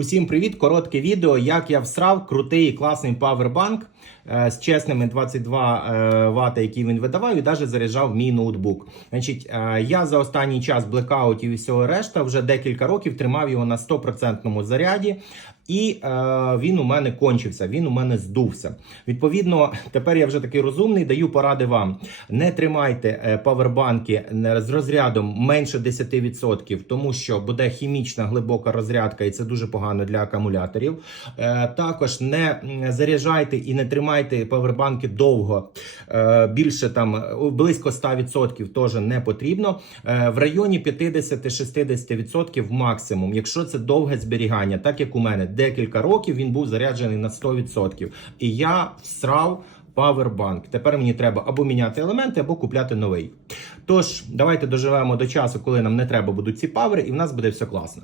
Усім привіт! Коротке відео, як я всрав крутий і класний павербанк е, з чесними 22 е, Вт, які він видавав, і навіть заряджав мій ноутбук. Значить, е, я за останній час блекаутів і всього решта вже декілька років тримав його на 100% заряді. І е, він у мене кончився, він у мене здувся. Відповідно, тепер я вже такий розумний, даю поради вам. Не тримайте е, павербанки е, з розрядом менше 10%, тому що буде хімічна глибока розрядка, і це дуже погано для акумуляторів. Е, також не заряджайте і не тримайте павербанки довго. Е, більше там е, близько 100% теж не потрібно. Е, в районі 50-60% максимум, якщо це довге зберігання, так як у мене декілька років він був заряджений на 100%. І я всрав павербанк. Тепер мені треба або міняти елементи, або купляти новий. Тож, давайте доживемо до часу, коли нам не треба будуть ці павери, і в нас буде все класно.